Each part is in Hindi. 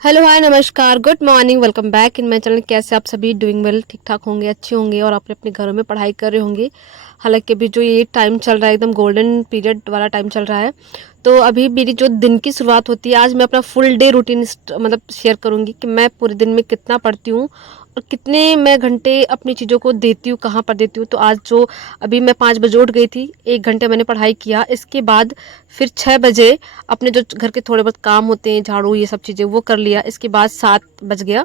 हेलो हाय नमस्कार good morning welcome back in my channel. कैसे आप सभी डूइंग वेल, ठीक ठाक होंगे, अच्छे होंगे और अपने अपने घरों में पढ़ाई कर रहे होंगे। हालांकि अभी जो ये टाइम चल रहा है एकदम गोल्डन पीरियड वाला टाइम चल रहा है। तो अभी मेरी जो दिन की शुरुआत होती है, आज मैं अपना फुल डे रूटीन मतलब शेयर करूंगी कि मैं पूरे दिन में कितना पढ़ती हूँ और कितने मैं घंटे अपनी चीज़ों को देती हूँ, कहाँ पर देती हूँ। तो आज जो अभी मैं 5 बजे उठ गई थी, 1 घंटे मैंने पढ़ाई किया। इसके बाद फिर 6 बजे अपने जो घर के थोड़े बहुत काम होते हैं, झाड़ू ये सब चीज़ें वो कर लिया। इसके बाद 7 बज गया।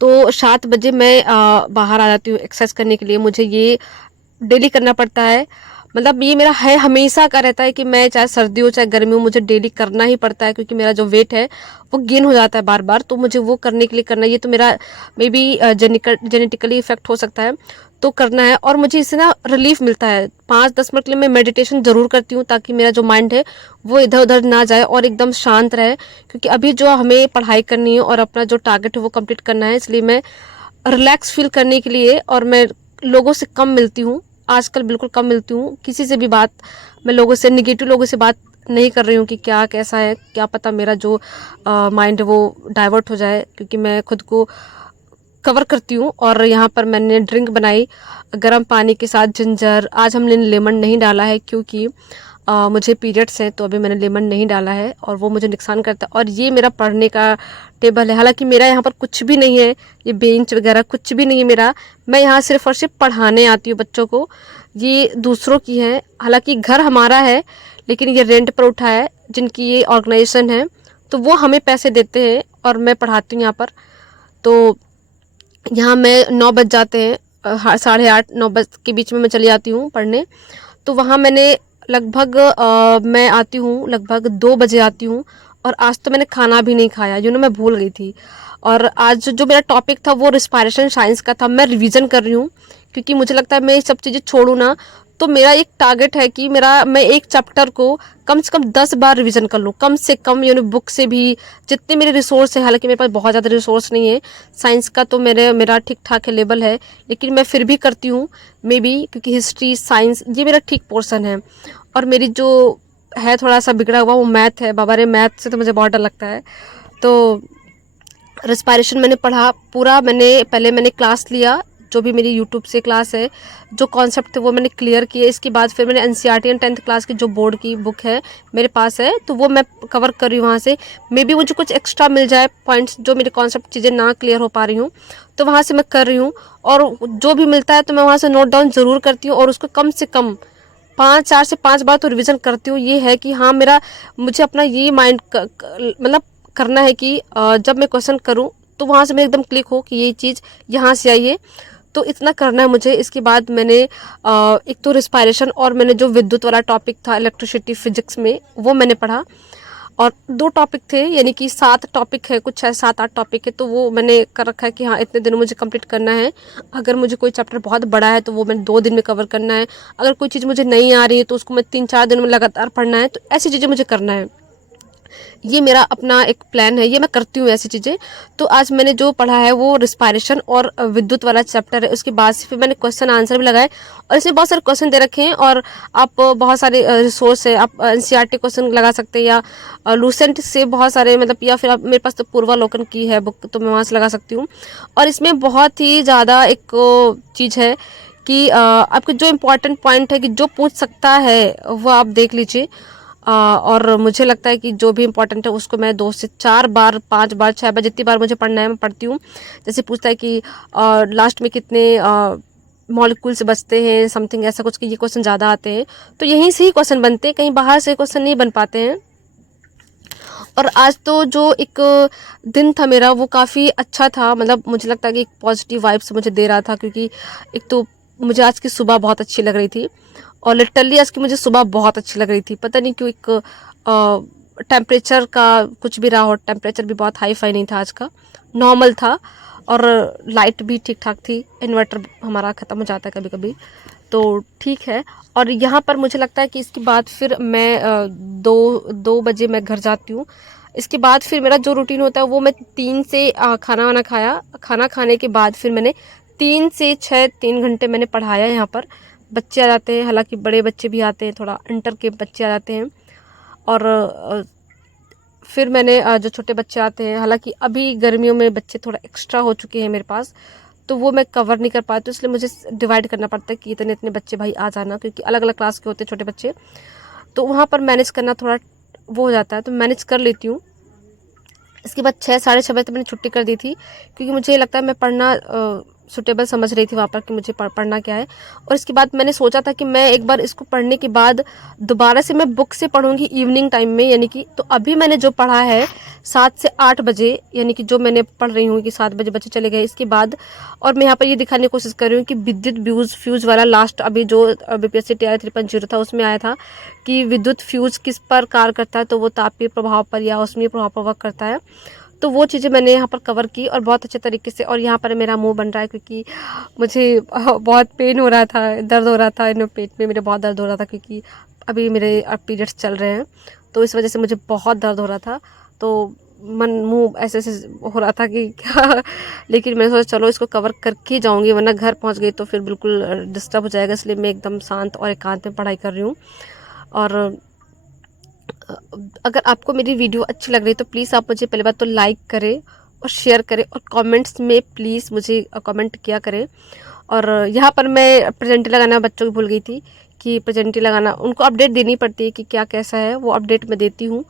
तो 7 बजे मैं बाहर आ जाती हूँ एक्सरसाइज करने के लिए। मुझे ये डेली करना पड़ता है। मतलब ये मेरा है, हमेशा का रहता है कि मैं चाहे सर्दी हो चाहे गर्मी हो, मुझे डेली करना ही पड़ता है, क्योंकि मेरा जो वेट है वो गेन हो जाता है बार बार। तो मुझे वो करने के लिए करना, ये तो मेरा मे बी जेनेटिकली इफेक्ट हो सकता है, तो करना है। और मुझे इससे ना रिलीफ मिलता है। 5-10 मिनट के लिए मैं मेडिटेशन ज़रूर करती हूँ, ताकि मेरा जो माइंड है वो इधर उधर ना जाए और एकदम शांत रहे। क्योंकि अभी जो हमें पढ़ाई करनी है और अपना जो टारगेट है वो कंप्लीट करना है, इसलिए मैं रिलैक्स फील करने के लिए और मैं लोगों से कम मिलती हूँ। आजकल बिल्कुल कम मिलती हूँ किसी से भी। बात मैं लोगों से, निगेटिव लोगों से बात नहीं कर रही हूँ कि क्या कैसा है, क्या पता मेरा जो माइंड है वो डाइवर्ट हो जाए, क्योंकि मैं खुद को कवर करती हूँ। और यहाँ पर मैंने ड्रिंक बनाई गर्म पानी के साथ जिंजर। आज हमने लेमन नहीं डाला है, क्योंकि मुझे पीरियड्स हैं, तो अभी मैंने लेमन नहीं डाला है और वो मुझे नुकसान करता है। और ये मेरा पढ़ने का टेबल है। हालांकि मेरा यहाँ पर कुछ भी नहीं है, ये बेंच वगैरह कुछ भी नहीं है मेरा। मैं यहाँ सिर्फ और सिर्फ पढ़ाने आती हूँ बच्चों को। ये दूसरों की है, हालांकि घर हमारा है, लेकिन ये रेंट पर उठा है। जिनकी ये ऑर्गेनाइजेशन है, तो वो हमें पैसे देते हैं और मैं पढ़ाती हूँ यहाँ पर। तो यहाँ मैं 9 बज जाते हैं, 8:30-9 बज के बीच में मैं चली जाती हूँ पढ़ने। तो वहाँ मैंने लगभग मैं आती हूँ लगभग 2 बजे आती हूँ। और आज तो मैंने खाना भी नहीं खाया, मैं भूल गई थी। और आज जो मेरा टॉपिक था वो रिस्पायरेशन साइंस का था। मैं रिवीजन कर रही हूँ, क्योंकि मुझे लगता है मैं ये सब चीज़ें छोड़ूँ ना, तो मेरा एक टारगेट है कि मैं एक चैप्टर को कम से कम 10 बार रिवीजन कर लूँ, कम से कम। बुक से भी जितने मेरे रिसोर्स है, हालांकि मेरे पास बहुत ज़्यादा रिसोर्स नहीं है साइंस का, तो मेरा ठीक ठाक है लेवल है, लेकिन मैं फिर भी करती हूँ। मे बी क्योंकि हिस्ट्री साइंस ये मेरा ठीक पोर्सन है। और मेरी जो है थोड़ा सा बिगड़ा हुआ वो मैथ है। बाबा रे, मैथ से तो मुझे बहुत डर लगता है। तो रेस्पायरेशन मैंने पढ़ा पूरा। पहले मैंने क्लास लिया, जो भी मेरी यूट्यूब से क्लास है, जो कॉन्सेप्ट थे वो मैंने क्लियर किए। इसके बाद फिर मैंने एनसीईआरटी एंड 10th क्लास की जो बोर्ड की बुक है मेरे पास है, तो वो मैं कवर कर रही हूँ वहाँ से। मे बी मुझे कुछ एक्स्ट्रा मिल जाए पॉइंट्स, जो मेरे कॉन्सेप्ट चीज़ें ना क्लियर हो पा रही हूँ, तो वहाँ से मैं कर रही हूँ। और जो भी मिलता है तो मैं वहाँ से नोट डाउन ज़रूर करती हूँ, और उसको कम से कम 4 से 5 बार तो रिवीजन करती हूँ। ये है कि हाँ, मुझे अपना ये माइंड मतलब करना है कि जब मैं क्वेश्चन करूँ तो वहाँ से मैं एकदम क्लिक हो कि ये चीज़ यहाँ से आई है। तो इतना करना है मुझे। इसके बाद मैंने एक तो रिस्पायरेशन, और मैंने जो विद्युत वाला टॉपिक था इलेक्ट्रिसिटी फिजिक्स में, वो मैंने पढ़ा। और 2 टॉपिक थे, यानी कि 7 टॉपिक है, कुछ है 7-8 टॉपिक है, तो वो मैंने कर रखा है कि हाँ इतने दिन मुझे कंप्लीट करना है। अगर मुझे कोई चैप्टर बहुत बड़ा है तो वो मैंने 2 दिन में कवर करना है। अगर कोई चीज़ मुझे नहीं आ रही है तो उसको मैं 3-4 दिन में लगातार पढ़ना है। तो ऐसी चीज़ें मुझे करना है। ये मेरा अपना एक प्लान है, ये मैं करती हूँ ऐसी चीज़ें। तो आज मैंने जो पढ़ा है वो रिस्पायरेशन और विद्युत वाला चैप्टर है। उसके बाद से फिर मैंने क्वेश्चन आंसर भी लगाए, और इसमें बहुत सारे क्वेश्चन दे रखे हैं। और आप बहुत सारे रिसोर्स है, आप एनसीईआरटी क्वेश्चन लगा सकते हैं, या लूसेंट से बहुत सारे, मतलब, या फिर आप, मेरे पास तो पूर्वालोकन की है बुक, तो मैं वहाँ से लगा सकती हूँ। और इसमें बहुत ही ज़्यादा एक चीज़ है कि आपके जो इम्पोर्टेंट पॉइंट है कि जो पूछ सकता है वो आप देख लीजिए। और मुझे लगता है कि जो भी इम्पोर्टेंट है उसको मैं 2 से 4 बार, 5 बार, 6 बार, जितनी बार मुझे पढ़ना है मैं पढ़ती हूँ। जैसे पूछता है कि लास्ट में कितने मॉलिक्यूल्स बचते हैं, समथिंग ऐसा कुछ, कि ये क्वेश्चन ज़्यादा आते हैं, तो यहीं से ही क्वेश्चन बनते हैं, कहीं बाहर से क्वेश्चन नहीं बन पाते हैं। और आज तो जो एक दिन था मेरा वो काफ़ी अच्छा था। मतलब मुझे लगता है कि एक पॉजिटिव वाइब्स मुझे दे रहा था, क्योंकि एक तो मुझे आज की सुबह बहुत अच्छी लग रही थी। और लिटरली आज की मुझे सुबह बहुत अच्छी लग रही थी, पता नहीं क्यों। एक टेम्परेचर का कुछ भी रहा हो, टेम्परेचर भी बहुत हाई फाई नहीं था आज का, नॉर्मल था। और लाइट भी ठीक ठाक थी। इन्वर्टर हमारा ख़त्म हो जाता है कभी कभी, तो ठीक है। और यहाँ पर मुझे लगता है कि इसके बाद फिर मैं 2 बजे मैं घर जाती हूँ। इसके बाद फिर मेरा जो रूटीन होता है वो मैं 3 से खाना वाना खाया। खाना खाने के बाद फिर मैंने 3 से 6 3 घंटे मैंने पढ़ाया। यहाँ पर बच्चे आ जाते हैं, हालांकि बड़े बच्चे भी आते हैं, थोड़ा इंटर के बच्चे आ जाते हैं। और फिर मैंने जो छोटे बच्चे आते हैं, हालांकि अभी गर्मियों में बच्चे थोड़ा एक्स्ट्रा हो चुके हैं मेरे पास, तो वो मैं कवर नहीं कर पाती, इसलिए मुझे डिवाइड करना पड़ता है कि इतने इतने बच्चे भाई आ जाना, क्योंकि अलग अलग क्लास के होते हैं छोटे बच्चे, तो वहाँ पर मैनेज करना थोड़ा वो हो जाता है, तो मैनेज कर लेती हूँ। इसके बाद 6 साढ़े 6 बजे तक मैंने छुट्टी कर दी थी, क्योंकि मुझे लगता है मैं पढ़ना सूटेबल समझ रही थी वहाँ पर कि मुझे पढ़ना क्या है। और इसके बाद मैंने सोचा था कि मैं एक बार इसको पढ़ने के बाद दोबारा से मैं बुक से पढ़ूंगी इवनिंग टाइम में, यानी कि तो अभी मैंने जो पढ़ा है 7 से 8 बजे, यानी कि जो मैंने पढ़ रही हूँ कि 7 बजे बच्चे चले गए इसके बाद। और मैं यहाँ पर ये दिखाने की कोशिश कर रही हूँ कि विद्युत फ्यूज वाला लास्ट अभी जो BPSC TR 3.0 था उसमें आया था कि विद्युत फ्यूज किस पर कार्य करता है, तो वो तापीय प्रभाव पर या उसमें प्रभाव करता है। तो वो चीज़ें मैंने यहाँ पर कवर की और बहुत अच्छे तरीके से। और यहाँ पर मेरा मुंह बन रहा है क्योंकि मुझे बहुत पेन हो रहा था, दर्द हो रहा था, इन पेट में मेरे बहुत दर्द हो रहा था, क्योंकि अभी मेरे पीरियड्स चल रहे हैं, तो इस वजह से मुझे बहुत दर्द हो रहा था। तो मुंह ऐसे ऐसे हो रहा था कि क्या लेकिन मैंने सोचा चलो इसको कवर करके ही जाऊँगी, वरना घर पहुँच गई तो फिर बिल्कुल डिस्टर्ब हो जाएगा, इसलिए मैं एकदम शांत और एकांत में पढ़ाई कर रही हूँ। और अगर आपको मेरी वीडियो अच्छी लग रही है तो प्लीज़ आप मुझे पहले बात तो लाइक करें और शेयर करें, और कमेंट्स में प्लीज़ मुझे कमेंट किया करें। और यहाँ पर मैं प्रेजेंटी लगाना बच्चों की भूल गई थी कि प्रेजेंटी लगाना उनको अपडेट देनी पड़ती है कि क्या कैसा है, वो अपडेट मैं देती हूँ।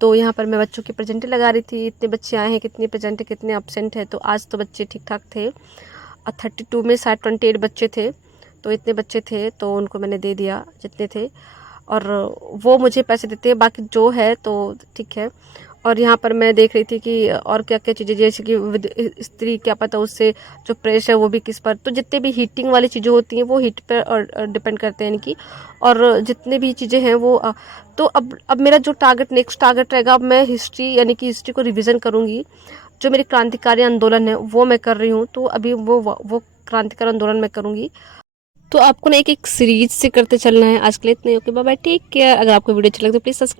तो यहाँ पर मैं बच्चों की प्रेजेंटी लगा रही थी, इतने बच्चे आए हैं, कितने प्रेजेंट कितने एब्सेंट है। तो आज तो बच्चे ठीक ठाक थे, 32 में शायद 28 बच्चे थे, तो इतने बच्चे थे तो उनको मैंने दे दिया जितने थे, और वो मुझे पैसे देते हैं, बाकी जो है तो ठीक है। और यहाँ पर मैं देख रही थी कि और क्या क्या चीज़ें, जैसे कि स्त्री क्या पता उससे जो प्रेस है वो भी किस पर, तो जितने भी हीटिंग वाली चीज़ें होती हैं वो हीट पर और डिपेंड करते हैं इनकी, और जितने भी चीज़ें हैं वो तो अब मेरा जो नेक्स्ट टारगेट रहेगा, अब मैं हिस्ट्री यानी कि हिस्ट्री को रिविज़न करूँगी। जो मेरी क्रांतिकारी आंदोलन है वो मैं कर रही हूँ, तो अभी वो क्रांतिकारी आंदोलन मैं करूँगी। तो आपको ना एक एक सीरीज से करते चलना है। आज के लिए इतने, okay bye bye, take care. अगर आपको वीडियो अच्छा लगे तो प्लीज़ सब्सक्राइब